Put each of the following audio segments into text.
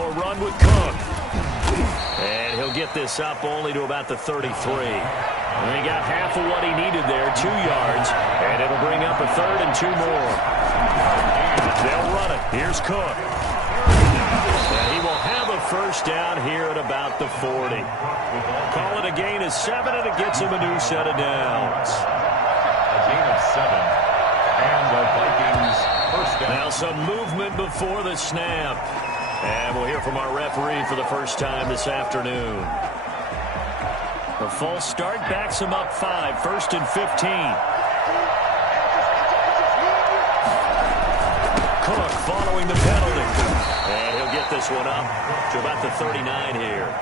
Now a run with Cook. And he'll get this up only to about the 33. And he got half of what he needed there, 2 yards. And it'll bring up a 3rd and 2 more. They'll run it. Here's Cook. And he will have a first down here at about the 40. Call it a gain of 7, and it gets him a new set of downs. A gain of 7. And the Vikings first down. Now some movement before the snap. And we'll hear from our referee for the first time this afternoon. The false start backs him up 5, 1st and 15. Cook following the penalty. And he'll get this one up to about the 39 here.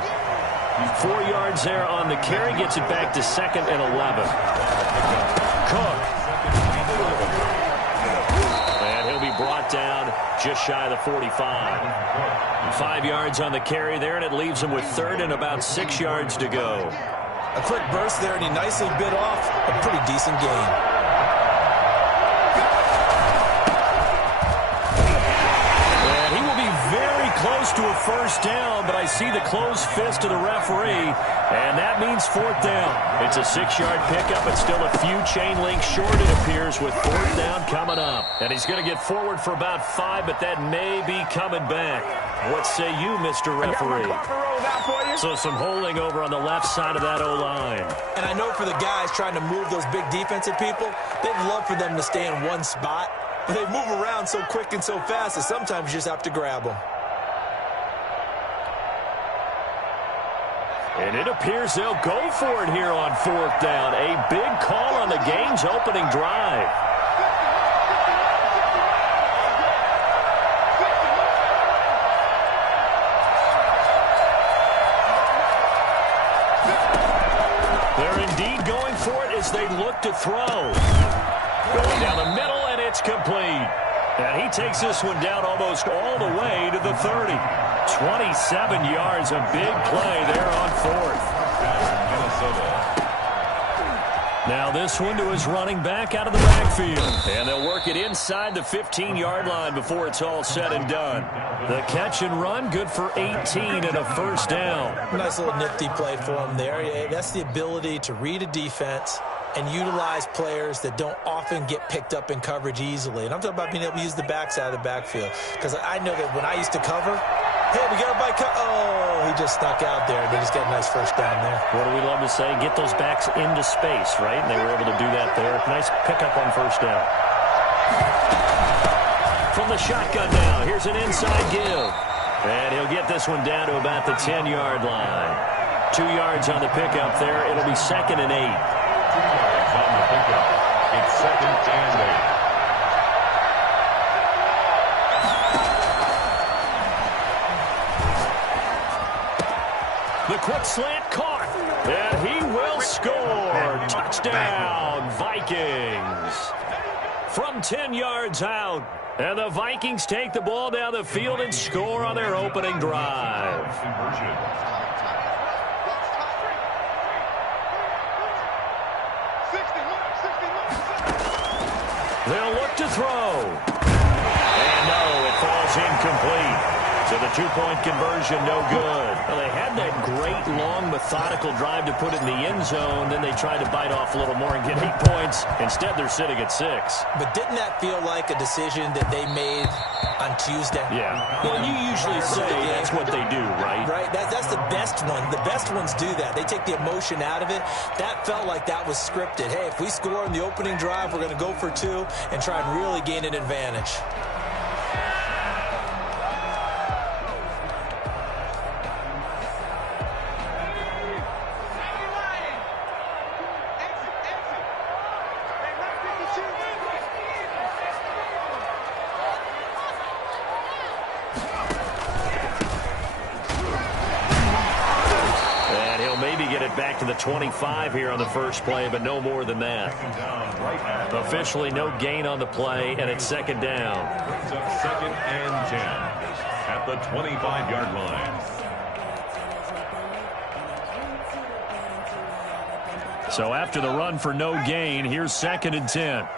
4 yards there on the carry, gets it back to 2nd and 11. Cook. And he'll be brought down just shy of the 45. 5 yards on the carry there, and it leaves him with 3rd and about 6 yards to go. A quick burst there, and he nicely bit off a pretty decent gain. And he will be very close to a first down, but I see the closed fist of the referee, and that means 4th down. It's a 6-yard pickup, but still a few chain links short, it appears, with 4th down coming up. And he's going to get forward for about 5, but that may be coming back. What say you, Mr. Referee? So some holding over on the left side of that O-line. And I know for the guys trying to move those big defensive people, they'd love for them to stay in one spot. But they move around so quick and so fast that sometimes you just have to grab them. And it appears they'll go for it here on 4th down. A big call on the game's opening drive. They're indeed going for it as they look to throw. Going down the middle, and it's complete. And he takes this one down almost all the way to the 30. 27 yards, a big play there on 4th. Now this one to his running back out of the backfield. And they'll work it inside the 15-yard line before it's all said and done. The catch and run, good for 18 and a first down. Nice little nifty play for him there. That's the ability to read a defense and utilize players that don't often get picked up in coverage easily. And I'm talking about being able to use the backside of the backfield. Because I know that when I used to cover, hey, we got a bike. Oh, he just stuck out there. They just got a nice first down there. What do we love to say? Get those backs into space, right? And they were able to do that there. Nice pickup on first down. From the shotgun now, here's an inside give. And he'll get this one down to about the 10-yard line. 2 yards on the pickup there. It'll be 2nd and 8. 2 yards on the pickup. It's 2nd and 8. The quick slant caught, and he will score. Touchdown, Vikings. From 10 yards out, and the Vikings take the ball down the field and score on their opening drive. They'll look to throw. And no, it falls incomplete. So the 2-point conversion, no good. Well, they had that great, long, methodical drive to put it in the end zone. Then they tried to bite off a little more and get 8 points. Instead, they're sitting at 6. But didn't that feel like a decision that they made on Tuesday? Yeah. Well, you usually say that's what they do, right? Right. That's the best one. The best ones do that. They take the emotion out of it. That felt like that was scripted. Hey, if we score in the opening drive, we're going to go for 2 and try and really gain an advantage. Back to the 25 here on the first play, but no more than that. Officially no gain on the play, and it's 2nd down. Brings up 2nd and 10 at the 25-yard line. So after the run for no gain, here's 2nd and 10.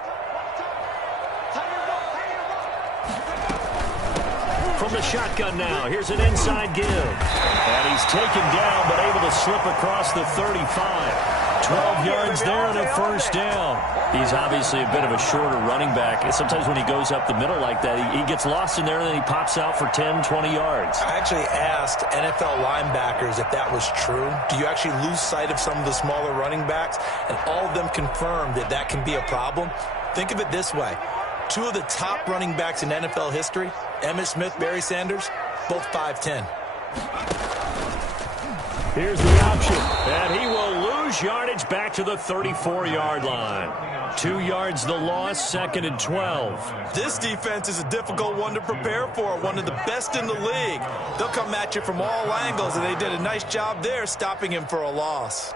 From From the shotgun now, here's an inside give. And he's taken down, but able to slip across the 35. 12 yards there and a first down. He's obviously a bit of a shorter running back. Sometimes when he goes up the middle like that, he gets lost in there and then he pops out for 10, 20 yards. I actually asked NFL linebackers if that was true. Do you actually lose sight of some of the smaller running backs? And all of them confirmed that that can be a problem. Think of it this way. Two of the top running backs in NFL history, Emmitt Smith, Barry Sanders, both 5'10". Here's the option, and he will lose yardage back to the 34-yard line. 2 yards the loss, 2nd and 12. This defense is a difficult one to prepare for, one of the best in the league. They'll come at you from all angles, and they did a nice job there stopping him for a loss.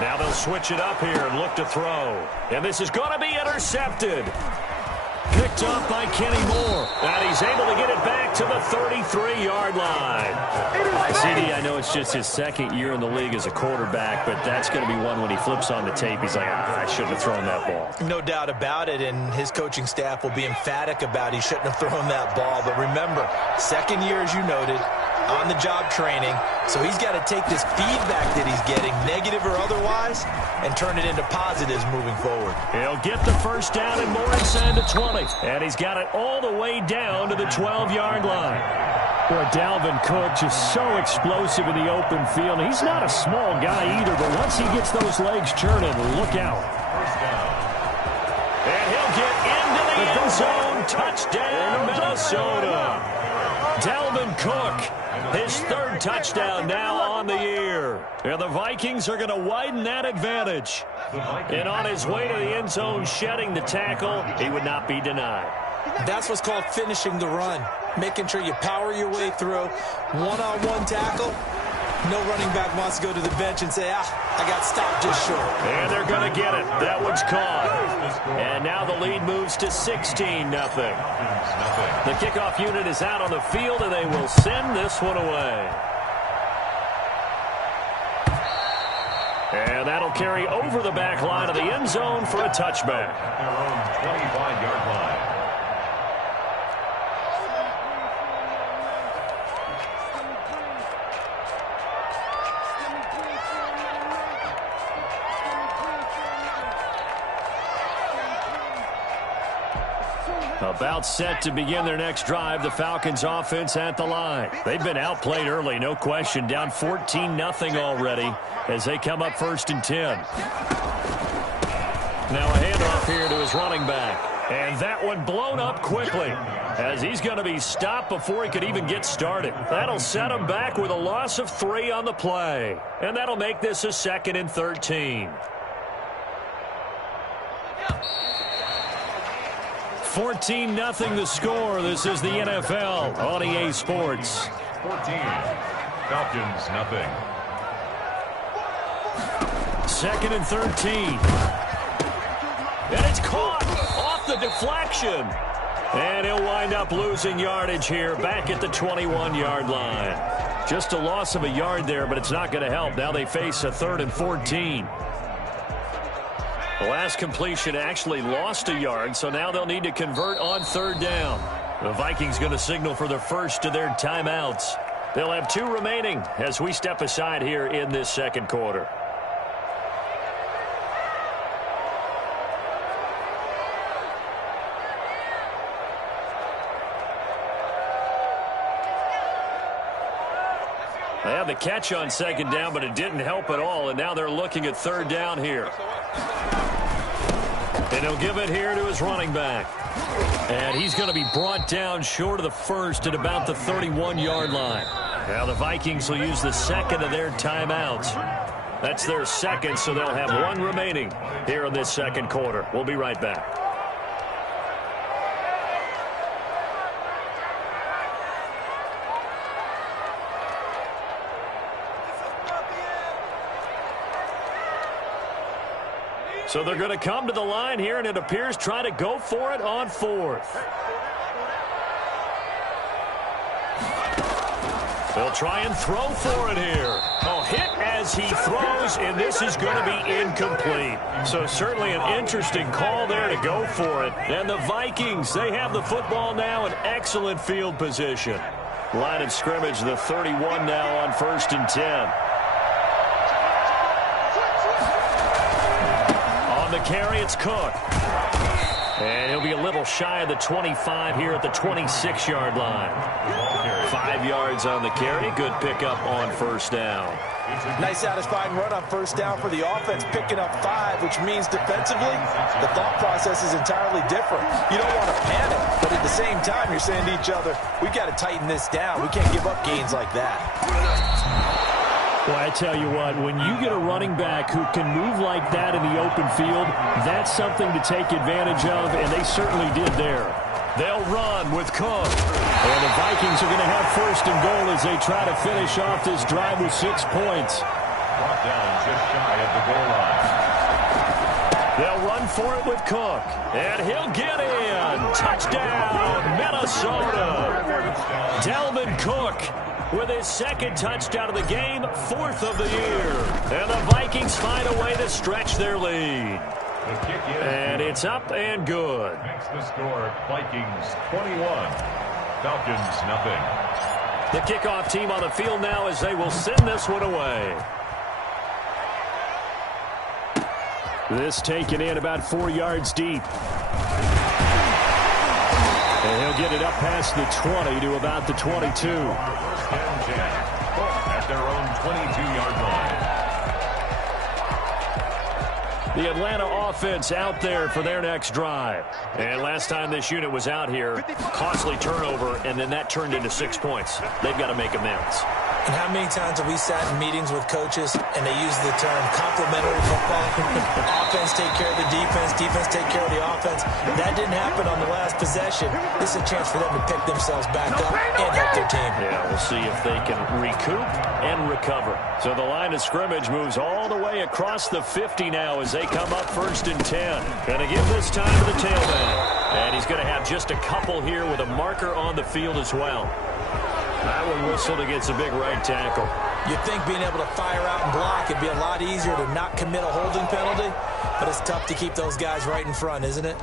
Now they'll switch it up here and look to throw. And this is going to be intercepted. Picked up by Kenny Moore. And he's able to get it back to the 33-yard line. CD, I know it's just his second year in the league as a quarterback, but that's going to be one when he flips on the tape. He's like, I shouldn't have thrown that ball. No doubt about it, and his coaching staff will be emphatic about he shouldn't have thrown that ball. But remember, second year, as you noted, on-the-job training, so he's got to take this feedback that he's getting, negative or otherwise, and turn it into positives moving forward. He'll get the first down and more inside the 20, and he's got it all the way down to the 12-yard line. Boy, Dalvin Cook just so explosive in the open field. He's not a small guy either, but once he gets those legs churning, look out. And he'll get into the end zone. Touchdown, Minnesota. Dalvin Cook, his third touchdown now on the year. And the Vikings are going to widen that advantage. And on his way to the end zone, shedding the tackle, he would not be denied. That's what's called finishing the run. Making sure you power your way through. One-on-one tackle. No running back wants to go to the bench and say, I got stopped just short. And they're going to get it. That one's caught. And now the lead moves to 16-0. The kickoff unit is out on the field, and they will send this one away. And that'll carry over the back line of the end zone for a touchback. Their own 25-yard line. About set to begin their next drive, the Falcons offense at the line. They've been outplayed early, no question. Down 14-0 already as they come up 1st and 10. Now a handoff here to his running back. And that one blown up quickly as he's going to be stopped before he could even get started. That'll set him back with a loss of 3 on the play. And that'll make this a 2nd and 13. 14-0 the score. This is the NFL on EA Sports. 14. Falcons, nothing. 2nd and 13. And it's caught off the deflection. And he'll wind up losing yardage here back at the 21-yard line. Just a loss of a yard there, but it's not going to help. Now they face a 3rd and 14. The last completion actually lost a yard, so now they'll need to convert on 3rd down. The Vikings going to signal for the first of their timeouts. They'll have 2 remaining as we step aside here in this 2nd quarter. They had the catch on 2nd down, but it didn't help at all, and now they're looking at 3rd down here. And he'll give it here to his running back. And he's going to be brought down short of the first at about the 31-yard line. Now the Vikings will use the 2nd of their timeouts. That's their 2nd, so they'll have 1 remaining here in this 2nd quarter. We'll be right back. So they're going to come to the line here, and it appears try to go for it on 4th. They'll try and throw for it here. Oh, hit as he throws, and this is going to be incomplete. So certainly an interesting call there to go for it. And the Vikings, they have the football now in excellent field position. Line of scrimmage, the 31 now on 1st and 10. On the carry, it's Cook. And he'll be a little shy of the 25 here at the 26-yard line. 5 yards on the carry. Good pickup on 1st down. Nice satisfying run on 1st down for the offense, picking up 5, which means defensively, the thought process is entirely different. You don't want to panic, but at the same time, you're saying to each other, we've got to tighten this down. We can't give up gains like that. Well, I tell you what, when you get a running back who can move like that in the open field, that's something to take advantage of, and they certainly did there. They'll run with Cook. And the Vikings are going to have 1st and goal as they try to finish off this drive with 6 points. Brought down just shy of the goal line. They'll run for it with Cook. And he'll get in. Touchdown, Minnesota. Delvin Cook with his 2nd touchdown of the game, 4th of the year. And the Vikings find a way to stretch their lead. And it's up and good. Makes the score Vikings 21, Falcons nothing. The kickoff team on the field now as they will send this one away. This taken in about 4 yards deep. And he'll get it up past the 20 to about the 22. First and 10 at their own 22-yard line. The Atlanta offense out there for their next drive. And last time this unit was out here, costly turnover, and then that turned into 6 points. They've got to make amends. And how many times have we sat in meetings with coaches and they use the term complementary football? Offense take care of the defense, defense take care of the offense. That didn't happen on the last possession. This is a chance for them to pick themselves back up and help their team. Yeah, we'll see if they can recoup and recover. So the line of scrimmage moves all the way across the 50 now as they come up 1st and 10. Going to give this time to the tailback. And he's going to have just a couple here with a marker on the field as well. That one whistled against a big right tackle. You'd think being able to fire out and block would be a lot easier to not commit a holding penalty, but it's tough to keep those guys right in front, isn't it?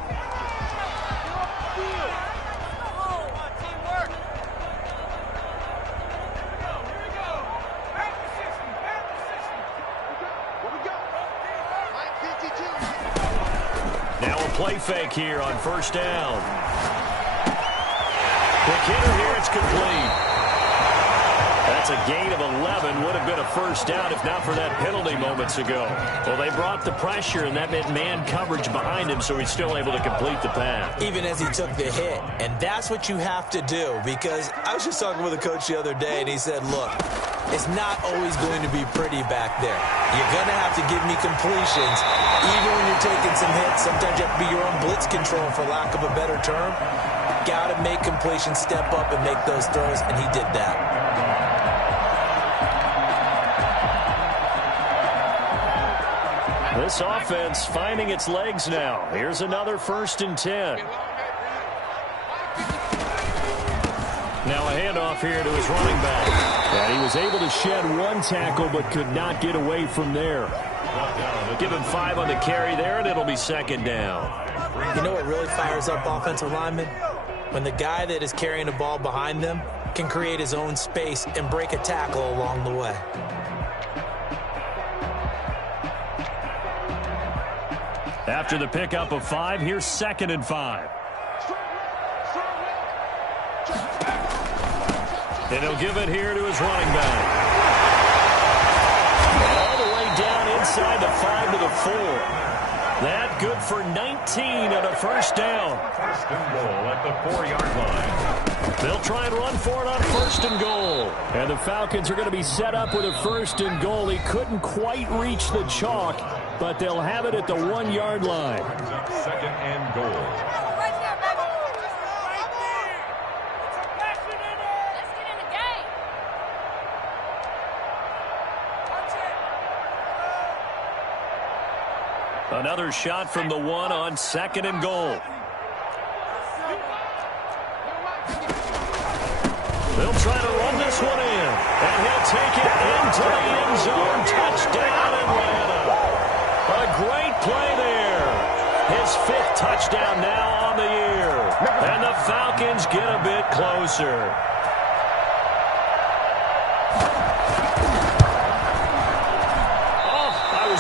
Now a play fake here on 1st down. Quick hitter here, it's complete. That's a gain of 11. Would have been a 1st down if not for that penalty moments ago. Well, they brought the pressure, and that meant man coverage behind him, so he's still able to complete the pass. Even as he took the hit. And that's what you have to do, because I was just talking with a coach the other day, and he said, look, it's not always going to be pretty back there. You're going to have to give me completions. Even when you're taking some hits, sometimes you have to be your own blitz control, for lack of a better term. Got to make completions, step up, and make those throws, and he did that. This offense finding its legs now. Here's another 1st and 10. Now a handoff here to his running back. And he was able to shed one tackle but could not get away from there. Give him 5 on the carry there, and it'll be 2nd down. You know what really fires up offensive linemen? When the guy that is carrying the ball behind them can create his own space and break a tackle along the way. After the pickup of 5, here's 2nd and 5. And he'll give it here to his running back. All the way down inside the 5 to the 4. That good for 19 and a 1st down. 1st and goal at the 4-yard line. They'll try and run for it on 1st and goal. And the Falcons are going to be set up with a 1st and goal. He couldn't quite reach the chalk, but they'll have it at the 1-yard line. 2nd and goal. Another shot from the one on 2nd and goal. They'll try to run this one in, and he'll take it into the end zone. Touchdown, Atlanta. A great play there. His 5th touchdown now on the year. And the Falcons get a bit closer.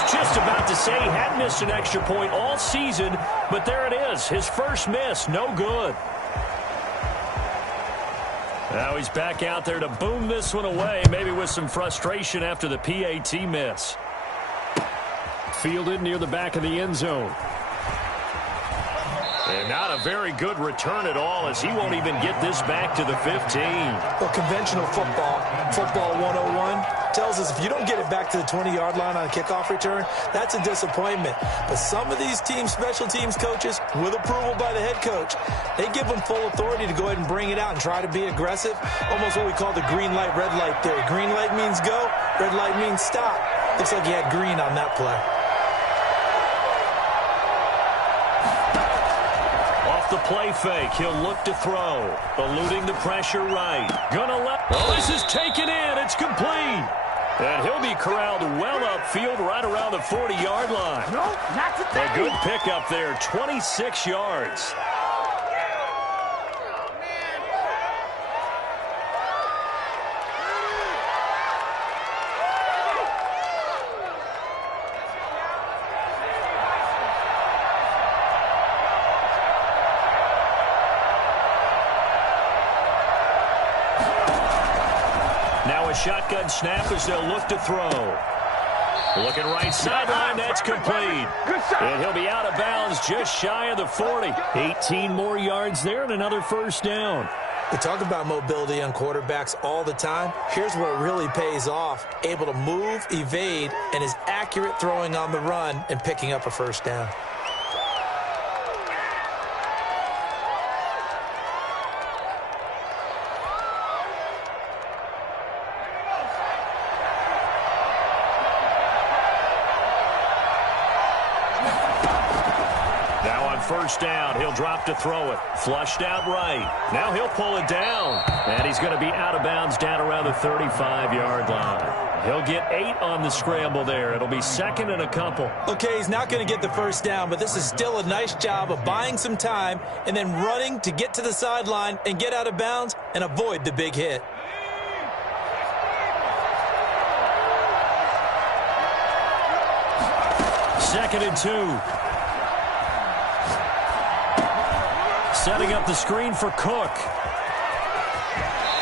Just about to say he hadn't missed an extra point all season, but there it is. His first miss, no good. Now he's back out there to boom this one away, maybe with some frustration after the PAT miss. Fielded near the back of the end zone. And not a very good return at all, as he won't even get this back to the 15. Well, conventional football 101, tells us if you don't get it back to the 20-yard line on a kickoff return, that's a disappointment. But some of these special teams coaches, with approval by the head coach, they give them full authority to go ahead and bring it out and try to be aggressive. Almost what we call the green light, red light theory. Green light means go, red light means stop. Looks like he had green on that play. The play fake. He'll look to throw. Eluding the pressure right. Gonna let... Oh, this is taken in. It's complete. And he'll be corralled well upfield right around the 40-yard line. No, not today. A good pickup there. 26 yards. Shotgun snap as they'll look to throw. Looking right sideline, that's complete. And he'll be out of bounds just shy of the 40. 18 more yards there and another first down. We talk about mobility on quarterbacks all the time. Here's where it really pays off. Able to move, evade, and is accurate throwing on the run and picking up a first down. First down. He'll drop to throw it. Flushed out right. Now he'll pull it down. And he's going to be out of bounds down around the 35-yard line. He'll get 8 on the scramble there. It'll be 2nd and a couple. Okay, he's not going to get the first down, but this is still a nice job of buying some time and then running to get to the sideline and get out of bounds and avoid the big hit. Second and 2. Setting up the screen for Cook.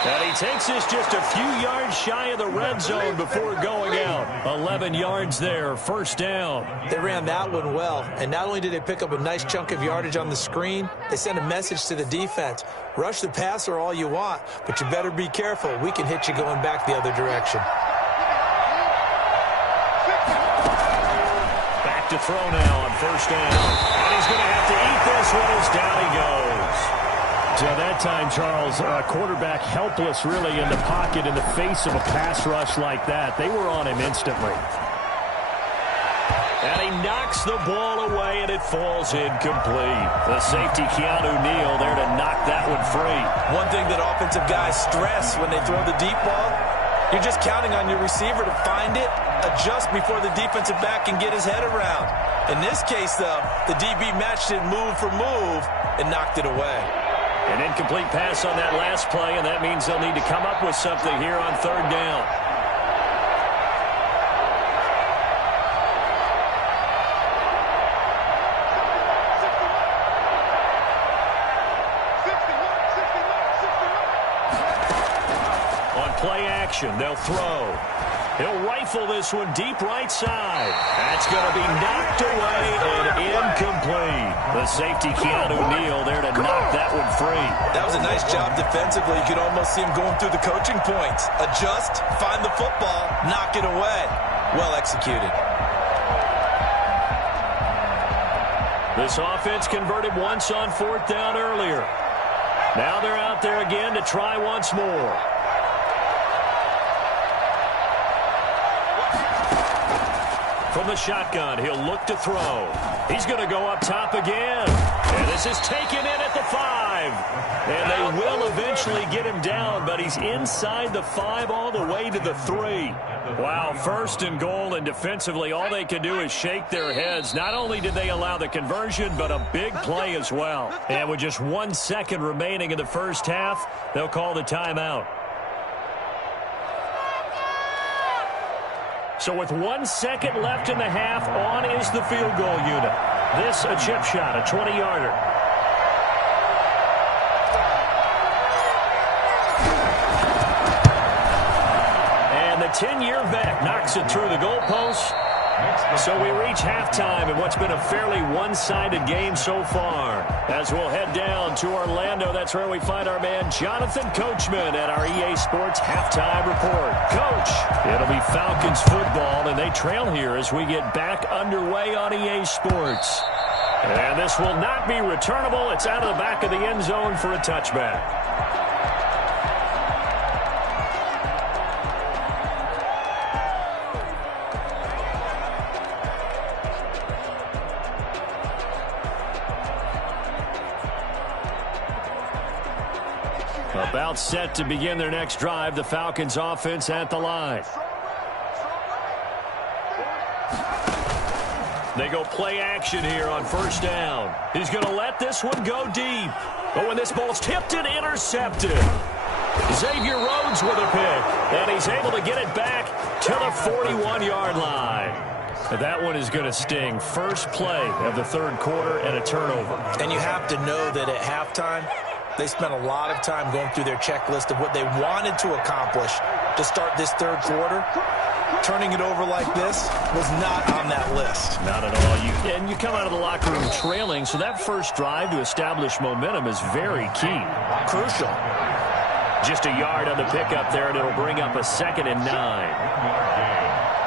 And he takes this just a few yards shy of the red zone before going out. 11 yards there, first down. They ran that one well, and not only did they pick up a nice chunk of yardage on the screen, they sent a message to the defense. Rush the passer all you want, but you better be careful. We can hit you going back the other direction. Back to throw now on first down. And he's going to have to eat this one as down he goes. So that time, Charles, quarterback helpless really in the pocket in the face of a pass rush like that. They were on him instantly. And he knocks the ball away, and it falls incomplete. The safety, Keanu Neal, there to knock that one free. One thing that offensive guys stress when they throw the deep ball, you're just counting on your receiver to find it, adjust before the defensive back can get his head around. In this case, though, the DB matched it move for move and knocked it away. An incomplete pass on that last play, and that means they'll need to come up with something here on third down. On play action, they'll throw. He'll rifle this one deep right side. That's going to be knocked away and incomplete. The safety, Keanu Neal, there to knock that one free. That was a nice job defensively. You could almost see him going through the coaching points. Adjust, find the football, knock it away. Well executed. This offense converted once on fourth down earlier. Now they're out there again to try once more. From the shotgun. He'll look to throw. He's going to go up top again. And this is taken in at the 5. And they will eventually get him down, but he's inside the 5 all the way to the 3. Wow, 1st and goal, and defensively all they can do is shake their heads. Not only did they allow the conversion, but a big play as well. And with just 1 second remaining in the first half, they'll call the timeout. So with 1 second left in the half, on is the field goal unit. This a chip shot, a 20-yarder. And the 10-year vet knocks it through the goalpost. So we reach halftime in what's been a fairly one-sided game so far. As we'll head down to Orlando, that's where we find our man Jonathan Coachman at our EA Sports Halftime Report. Coach, it'll be Falcons football, and they trail here as we get back underway on EA Sports. And this will not be returnable. It's out of the back of the end zone for a touchback. About set to begin their next drive, the Falcons offense at the line. They go play action here on 1st down. He's going to let this one go deep. But when this ball's tipped and intercepted, Xavier Rhodes with a pick. And he's able to get it back to the 41-yard line. That one is going to sting. First play of the 3rd quarter and a turnover. And you have to know that at halftime, they spent a lot of time going through their checklist of what they wanted to accomplish to start this 3rd quarter. Turning it over like this was not on that list. Not at all. And you come out of the locker room trailing, so that first drive to establish momentum is very key. Crucial. Just a yard on the pickup there, and it'll bring up a 2nd and 9.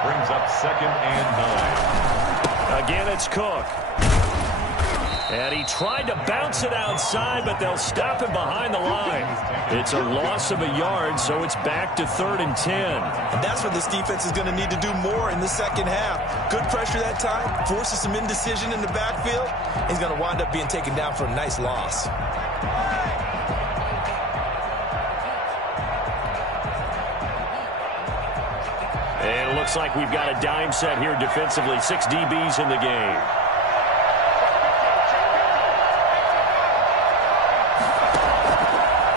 Brings up 2nd and 9. Again, it's Cook. And he tried to bounce it outside, but they'll stop him behind the line. It's a loss of a yard, so it's back to 3rd and 10. And that's what this defense is going to need to do more in the second half. Good pressure that time, forces some indecision in the backfield. He's going to wind up being taken down for a nice loss. And it looks like we've got a dime set here defensively. 6 DBs in the game.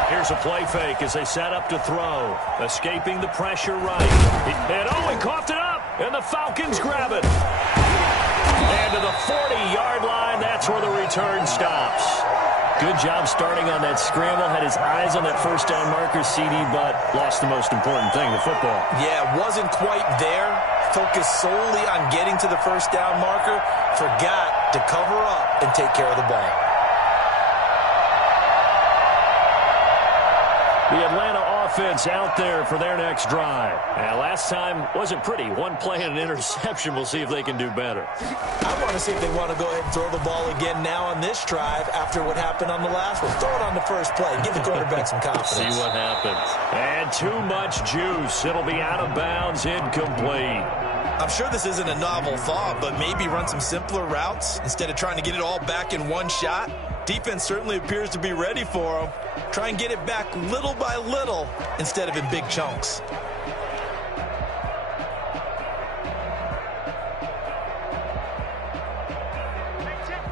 Here's a play fake as they set up to throw. Escaping the pressure right. And he coughed it up. And the Falcons grab it. And to the 40-yard line, that's where the return stops. Good job starting on that scramble. Had his eyes on that 1st down marker, CD, but lost the most important thing, the football. Yeah, wasn't quite there. Focused solely on getting to the 1st down marker. Forgot to cover up and take care of the ball. The Atlanta offense out there for their next drive. And last time wasn't pretty. 1 play and an interception. We'll see if they can do better. I want to see if they want to go ahead and throw the ball again now on this drive after what happened on the last one. Throw it on the first play. Give the quarterback some confidence. See what happens. And too much juice. It'll be out of bounds, incomplete. I'm sure this isn't a novel thought, but maybe run some simpler routes instead of trying to get it all back in one shot. Defense certainly appears to be ready for them. Try and get it back little by little instead of in big chunks.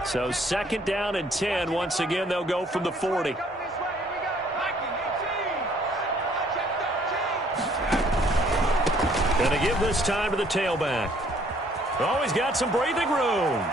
So 2nd down and 10. Once again, they'll go from the 40. Gonna give this time to the tailback. Oh, he's got some breathing room.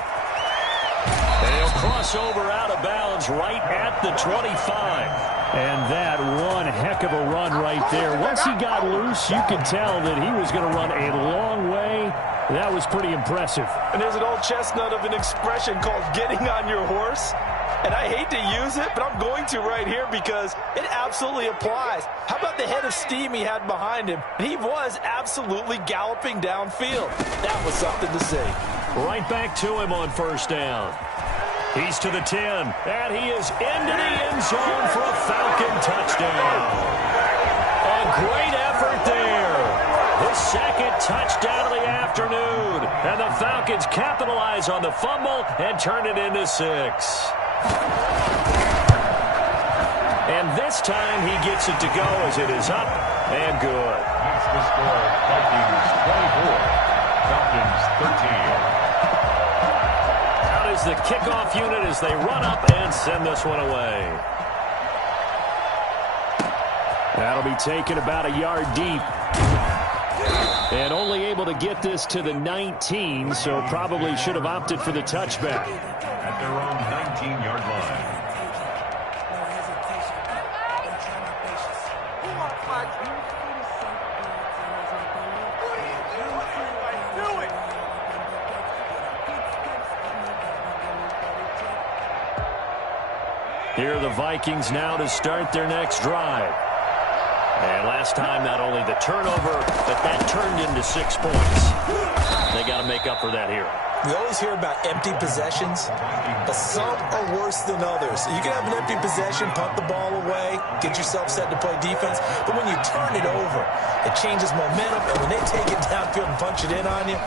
And he'll cross over out of bounds right at the 25. And that one heck of a run right there. Once he got loose, you could tell that he was going to run a long way. That was pretty impressive. And there's an old chestnut of an expression called getting on your horse. And I hate to use it, but I'm going to right here because it absolutely applies. How about the head of steam he had behind him? He was absolutely galloping downfield. That was something to see. Right back to him on 1st down. He's to the 10, and he is into the end zone for a Falcon touchdown. A great effort there. The second touchdown of the afternoon. And the Falcons capitalize on the fumble and turn it into 6. And this time he gets it to go as it is up and good. That's the score. Vikings 24, Falcons 13. Out is the kickoff unit as they run up and send this one away. That'll be taken about a yard deep. And only able to get this to the 19, so probably should have opted for the touchback. At their own 19-yard line. Here are the Vikings now to start their next drive. And last time, not only the turnover, but that turned into 6 points. They got to make up for that here. We always hear about empty possessions, but some are worse than others. You can have an empty possession, punt the ball away, get yourself set to play defense, but when you turn it over, it changes momentum, and when they take it downfield and punch it in on you,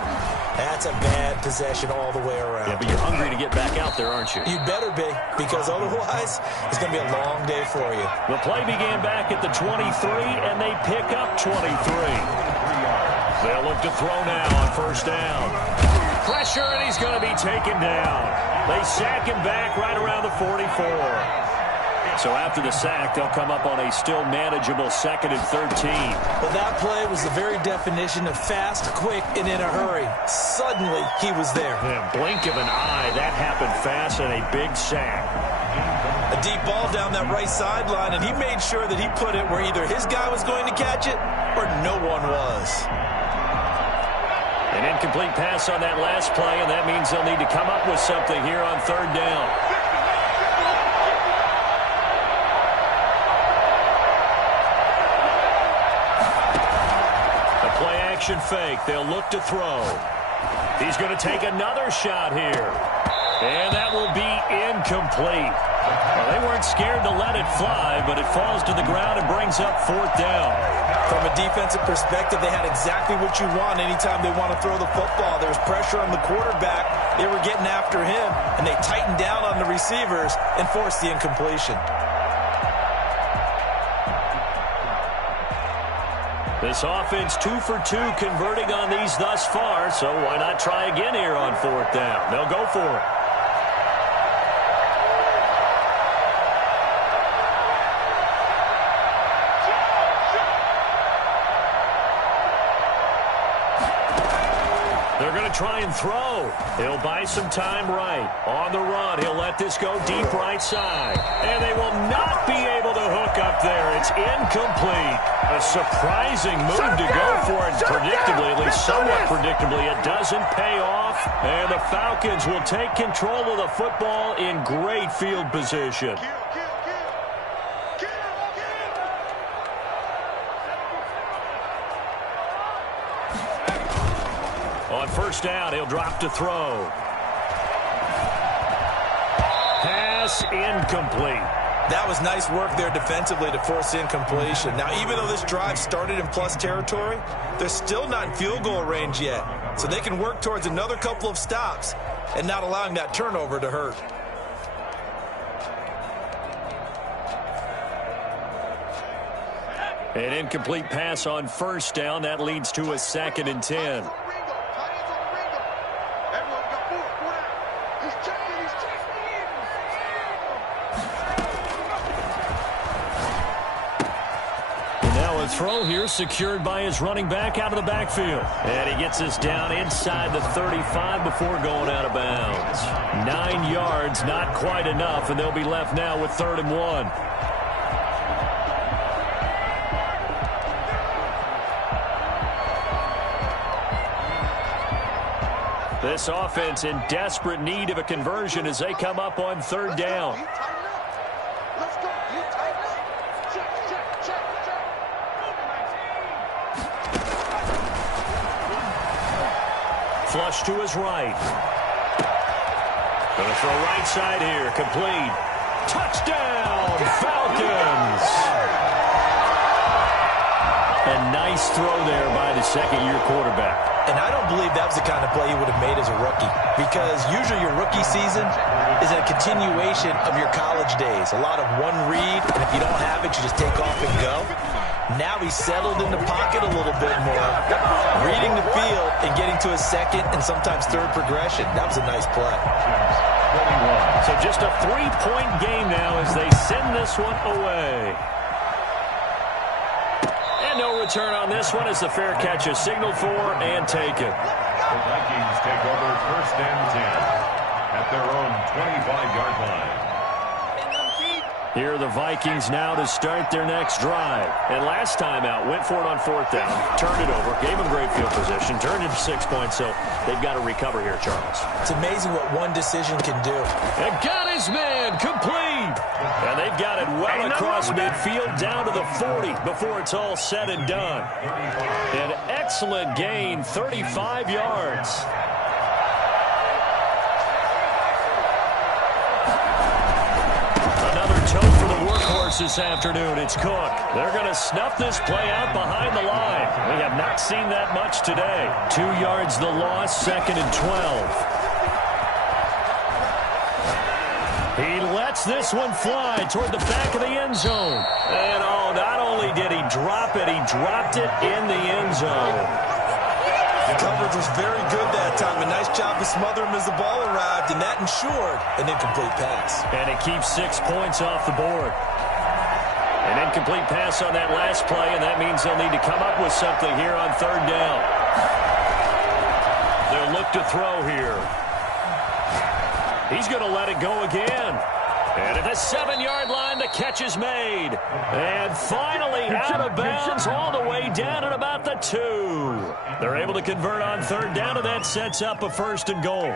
that's a bad possession all the way around. Yeah, but you're hungry to get back out there, aren't you? You better be, because otherwise, it's going to be a long day for you. The play began back at the 23, and they pick up 23. They'll look to throw now on first down. Pressure, and he's going to be taken down. They sack him back right around the 44. So after the sack, they'll come up on a still manageable 2nd and 13. Well, that play was the very definition of fast, quick, and in a hurry. Suddenly, he was there. Yeah, blink of an eye, that happened fast, and a big sack. A deep ball down that right sideline, and he made sure that he put it where either his guy was going to catch it or no one was. An incomplete pass on that last play, and that means they'll need to come up with something here on third down. A play-action fake. They'll look to throw. He's going to take another shot here. And that will be incomplete. Well, they weren't scared to let it fly, but it falls to the ground and brings up 4th down. From a defensive perspective, they had exactly what you want anytime they want to throw the football. There's pressure on the quarterback. They were getting after him, and they tightened down on the receivers and forced the incompletion. This offense 2 for 2 converting on these thus far, so why not try again here on 4th down? They'll go for it. They're going to try and throw. He'll buy some time right. On the run, he'll let this go deep right side. And they will not be able to hook up there. It's incomplete. A surprising move to go for it. Predictably, at least somewhat predictably, it doesn't pay off. And the Falcons will take control of the football in great field position. On first down, he'll drop to throw. Pass incomplete. That was nice work there defensively to force incompletion. Now, even though this drive started in plus territory, they're still not in field goal range yet. So they can work towards another couple of stops and not allowing that turnover to hurt. An incomplete pass on first down. That leads to a 2nd and 10. Throw here secured by his running back out of the backfield. And he gets us down inside the 35 before going out of bounds. 9 yards, not quite enough, and they'll be left now with 3rd and 1. This offense in desperate need of a conversion as they come up on 3rd down. Flush to his right. Going to throw right side here. Complete. Touchdown, Falcons! A nice throw there by the second-year quarterback. And I don't believe that was the kind of play he would have made as a rookie, because usually your rookie season is a continuation of your college days. A lot of one read, and if you don't have it, you just take off and go. Now he's settled in the pocket a little bit more, reading the field and getting to his second and sometimes third progression. That was a nice play. So just a 3-point game now as they send this one away. And no return on this one as the fair catch is signaled for and taken. The Vikings take over 1st and 10 at their own 25-yard line. Here are the Vikings now to start their next drive. And last time out, went for it on 4th down, turned it over, gave them great field position, turned it to 6 points, so they've got to recover here, Charles. It's amazing what one decision can do. And got his man complete. And they've got it well across midfield down to the 40 before it's all said and done. An excellent gain, 35 yards. Toe for the workhorse this afternoon. It's Cook. They're going to snuff this play out behind the line. We have not seen that much today. 2 yards the loss, 2nd and 12. He lets this one fly toward the back of the end zone. And oh, not only did he drop it, he dropped it in the end zone. The coverage was very good that time. A nice job to smother him as the ball arrived, and that ensured an incomplete pass. And it keeps 6 points off the board. An incomplete pass on that last play, and that means they'll need to come up with something here on 3rd down. They'll look to throw here. He's going to let it go again. And at the 7-yard line, the catch is made. And finally out of bounds all the way down at about the 2. They're able to convert on 3rd down, and that sets up a 1st and goal.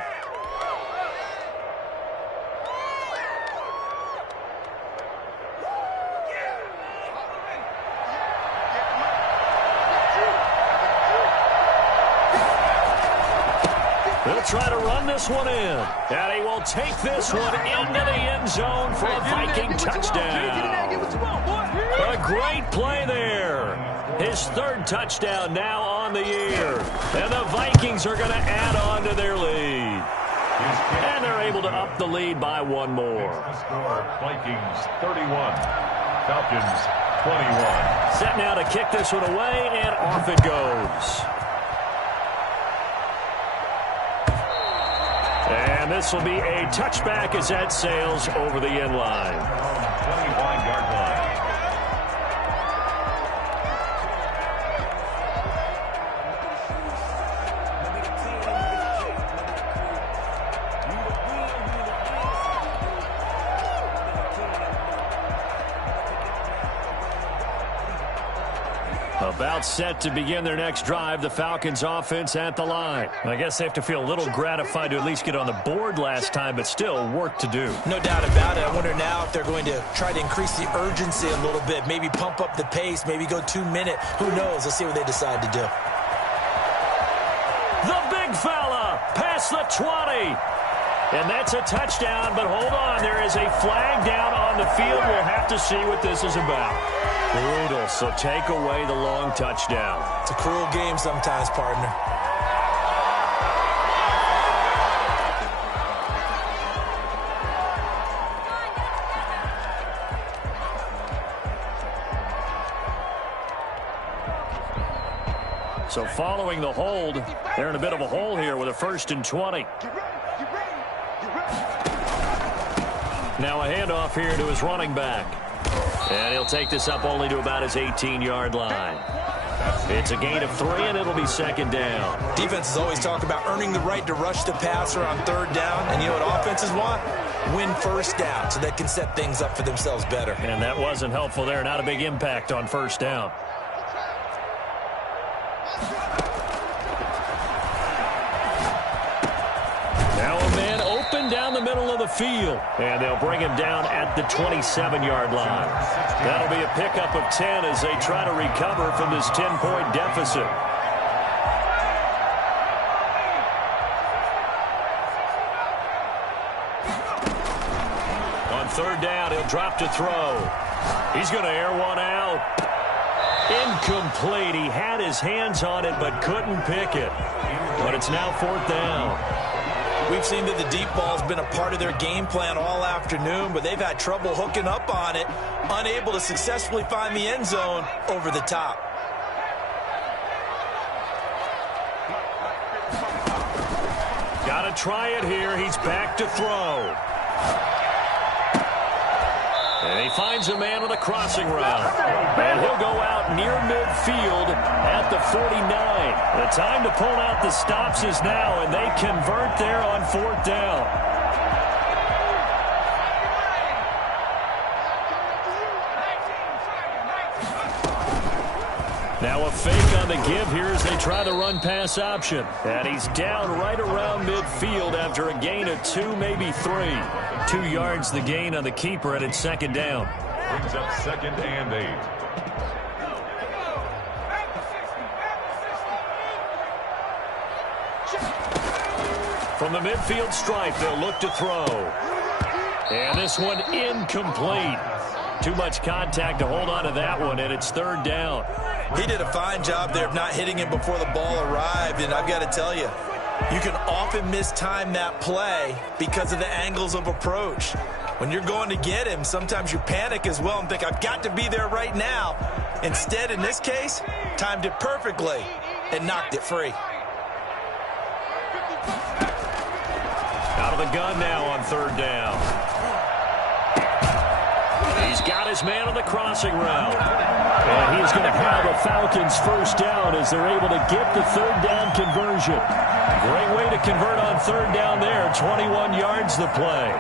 They'll try to run this one in. And he will take this one into the end zone for a Viking touchdown. A great play there. His 3rd touchdown now on the year. And the Vikings are going to add on to their lead. And they're able to up the lead by 1 more. Vikings 31, Falcons 21. Set now to kick this one away, and off it goes. And this will be a touchback as that sails over the end line. 25-yard line. About set to begin their next drive, the Falcons offense at the line. I guess they have to feel a little gratified to at least get on the board last time, but still work to do. No doubt about it. I wonder now if they're going to try to increase the urgency a little bit, maybe pump up the pace, maybe go 2-minute. Who knows? Let's see what they decide to do. The big fella past the 20. And that's a touchdown, but hold on. There is a flag down on the field. We'll have to see what this is about. Brutal, so take away the long touchdown. It's a cruel game sometimes, partner. So following the hold, they're in a bit of a hole here with a 1st and 20. Now a handoff here to his running back. And he'll take this up only to about his 18-yard line. It's a gain of 3, and it'll be 2nd down. Defenses always talk about earning the right to rush the passer on 3rd down. And you know what offenses want? Win 1st down so they can set things up for themselves better. And that wasn't helpful there. Not a big impact on 1st down. Now a man open down the middle of the field. And they'll bring him down at the 27-yard line. That'll be a pickup of 10 as they try to recover from this 10-point deficit. On 3rd down, he'll drop to throw. He's going to air one out. Incomplete. He had his hands on it but couldn't pick it. But it's now 4th down. We've seen that the deep ball's been a part of their game plan all afternoon, but they've had trouble hooking up on it, unable to successfully find the end zone over the top. Got to try it here. He's back to throw. And he finds a man on a crossing route. And he'll go out near midfield at the 49. The time to pull out the stops is now, and they convert there on 4th down. Now a fake on the give here as they try the run-pass option. And he's down right around midfield after a gain of 2, maybe 3. 2 yards the gain on the keeper, and it's 2nd down. Brings up 2nd and 8. From the midfield stripe, they'll look to throw. And this one incomplete. Too much contact to hold on to that one, and it's 3rd down. He did a fine job there of not hitting him before the ball arrived, and I've got to tell you, you can often mistime that play because of the angles of approach. When you're going to get him, sometimes you panic as well and think, I've got to be there right now. Instead, in this case, timed it perfectly and knocked it free. Out of the gun now on 3rd down. He's got his man on the crossing route. And he's going to have a Falcons 1st down as they're able to get the 3rd down conversion. Great way to convert on 3rd down there. 21 yards the play.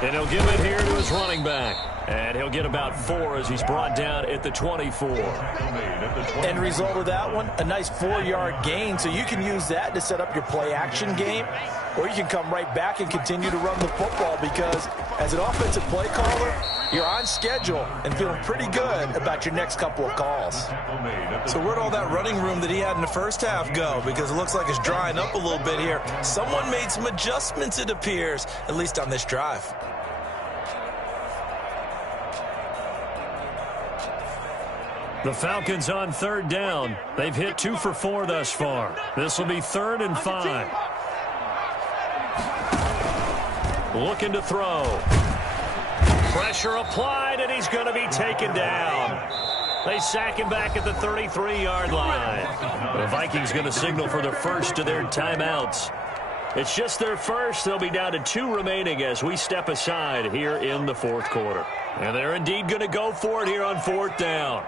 And he'll give it here to his running back. And he'll get about 4 as he's brought down at the 24. End result of that one, a nice 4-yard gain. So you can use that to set up your play-action game, or you can come right back and continue to run the football because as an offensive play caller, you're on schedule and feeling pretty good about your next couple of calls. So where'd all that running room that he had in the first half go? Because it looks like it's drying up a little bit here. Someone made some adjustments, it appears, at least on this drive. The Falcons on 3rd down. They've hit 2 for 4 thus far. This will be 3rd and 5. Looking to throw. Pressure applied, and he's going to be taken down. They sack him back at the 33-yard line. The Vikings going to signal for the first of their timeouts. It's just their first. They'll be down to 2 remaining as we step aside here in the 4th quarter. And they're indeed going to go for it here on 4th down.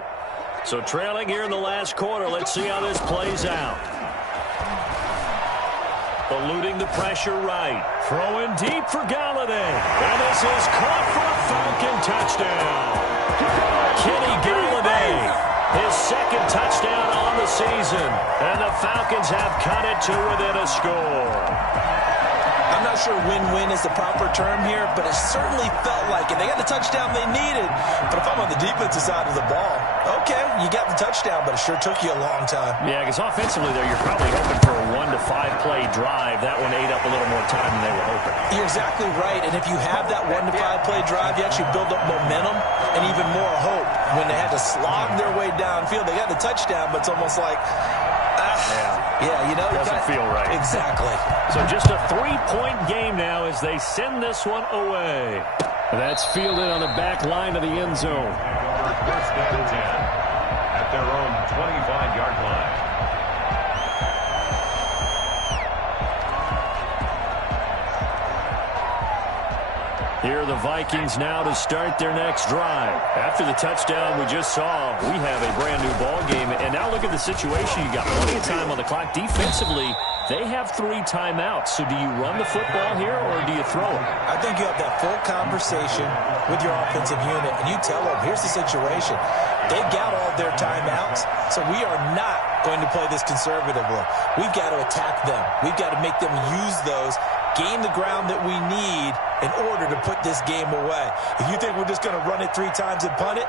So trailing here in the last quarter, let's see how this plays out. Eluding the pressure right. Throwing deep for Galladay. And this is caught for a Falcon touchdown. Kenny Galladay, his 2nd touchdown on the season. And the Falcons have cut it to within a score. I'm not sure win-win is the proper term here, but it certainly felt like it. They got the touchdown they needed, but if I'm on the defensive side of the ball, okay, you got the touchdown, but it sure took you a long time. Yeah, because offensively there, you're probably hoping for a 1 to 5 play drive. That one ate up a little more time than they were hoping. You're exactly right, and if you have that 1 to 5 play drive, you actually build up momentum and even more hope. When they had to slog their way downfield, they got the touchdown, but it's almost like, yeah, you know, doesn't feel right. Exactly. So just a 3-point game now as they send this one away. That's fielded on the back line of the end zone. 1st and 10 at their own 25-yard line. Here are the Vikings now to start their next drive. After the touchdown we just saw, we have a brand new ball game. And now look at the situation. You got plenty of time on the clock. Defensively, they have 3 timeouts. So do you run the football here or do you throw it? I think you have that full conversation with your offensive unit, and you tell them, here's the situation. They've got all their timeouts, so we are not going to play this conservatively. We've got to attack them. We've got to make them use those, gain the ground that we need in order to put this game away. If you think we're just going to run it 3 times and punt it,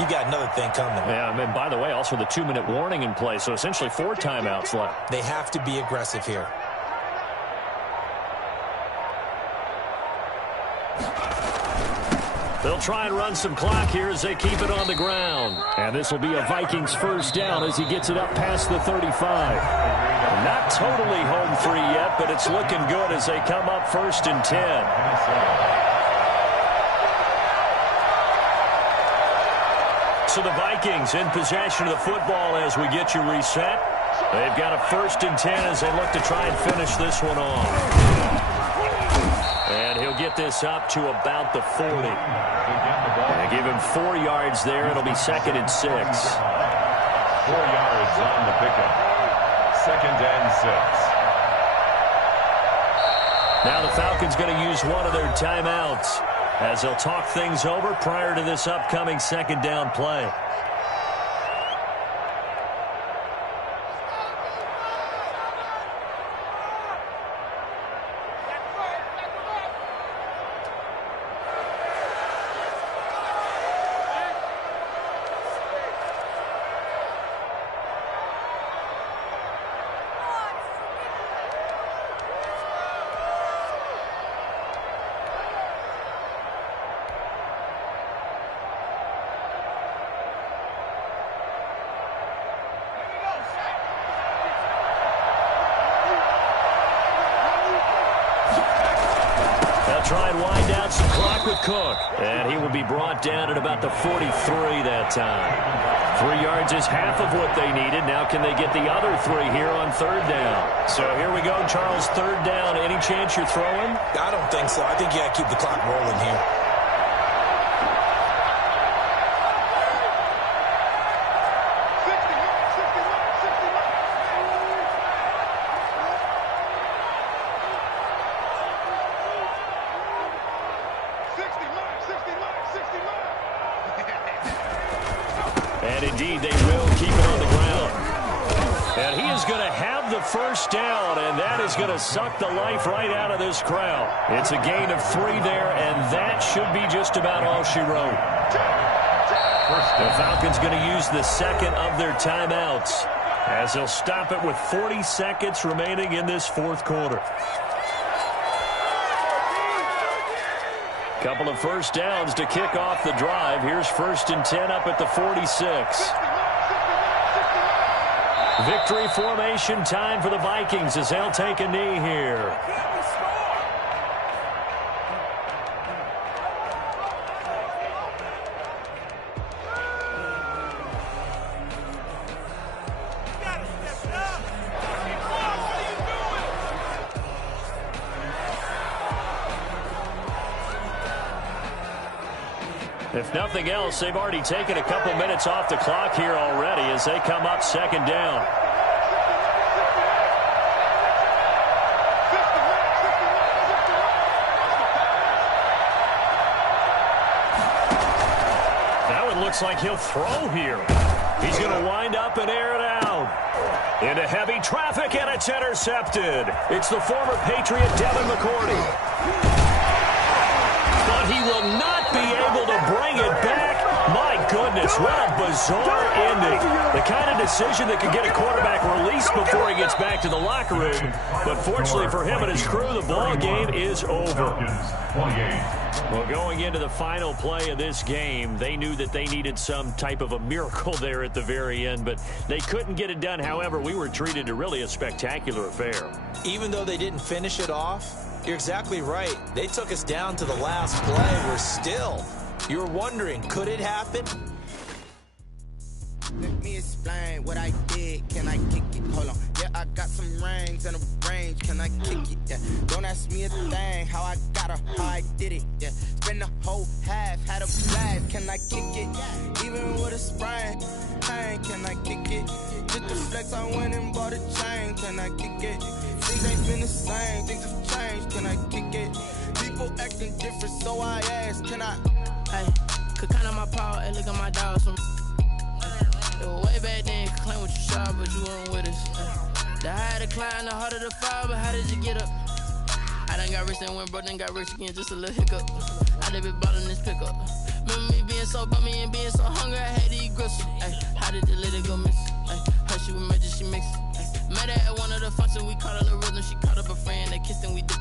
you got another thing coming. Yeah, and by the way, also the 2-minute warning in play, so essentially 4 timeouts left. They have to be aggressive here. They'll try and run some clock here as they keep it on the ground. And this will be a Vikings first down as he gets it up past the 35. Not totally home free yet, but it's looking good as they come up 1st and 10. So the Vikings in possession of the football as we get you reset. They've got a 1st and 10 as they look to try and finish this one off. And he'll get this up to about the 40. And give him 4 yards there. It'll be 2nd and 6. 4 yards on the pickup. 2nd and 6. Now the Falcons going to use one of their timeouts as they'll talk things over prior to this upcoming 2nd down play. Try and wind down some clock with Cook. And he will be brought down at about the 43 that time. 3 yards is half of what they needed. Now can they get the other 3 here on 3rd down? So here we go, Charles, 3rd down. Any chance you're throwing? I don't think so. I think you got to keep the clock rolling here. And indeed, they will keep it on the ground. And he is going to have the 1st down, and that is going to suck the life right out of this crowd. It's a gain of 3 there, and that should be just about all she wrote. The Falcons going to use the 2nd of their timeouts as they'll stop it with 40 seconds remaining in this 4th quarter. Couple of 1st downs to kick off the drive. Here's 1st and 10 up at the 46. Victory formation time for the Vikings as they'll take a knee here. If nothing else, they've already taken a couple minutes off the clock here already as they come up 2nd down. Now it looks like he'll throw here. He's going to wind up and air it out. Into heavy traffic, and it's intercepted. It's the former Patriot Devin McCourty. But he will not be able to bring it back. My goodness, what a bizarre ending. The kind of decision that could get a quarterback released before he gets back to the locker room. But fortunately for him and his crew, the ball game is over. Well, going into the final play of this game, they knew that they needed some type of a miracle there at the very end, but they couldn't get it done. However, we were treated to really a spectacular affair. Even though they didn't finish it off, you're exactly right. They took us down to the last play. We're still. You're wondering, could it happen? Let me explain what I did. Can I kick it? Hold on. Yeah, I got some rings and a range. Can I kick it? Yeah. Don't ask me a thing. How I got her, how I did it. Yeah. Spend the whole half, had a blast. Can I kick it? Even with a sprain. Hey, can I kick it? Just the flex, I went and bought a chain. Can I kick it? Things ain't been the same. Things have changed. Can I kick it? People acting different, so I asked, can I? Hey, could count on my power and look at my dogs from. It was way back then, could claim what you saw, but you weren't with us. The higher the climb, the harder the fall, but how did you get up? I done got rich and went broke, then got rich again, just a little hiccup. I done been ballin' this pickup. Remember me being being so bummy and being so hungry, I had to eat gristle. Ay, how did the little go miss? Ay, her she was magic, she mixed. Met her at one of the functions, we caught her the rhythm. She caught up a friend, they kissed and we did.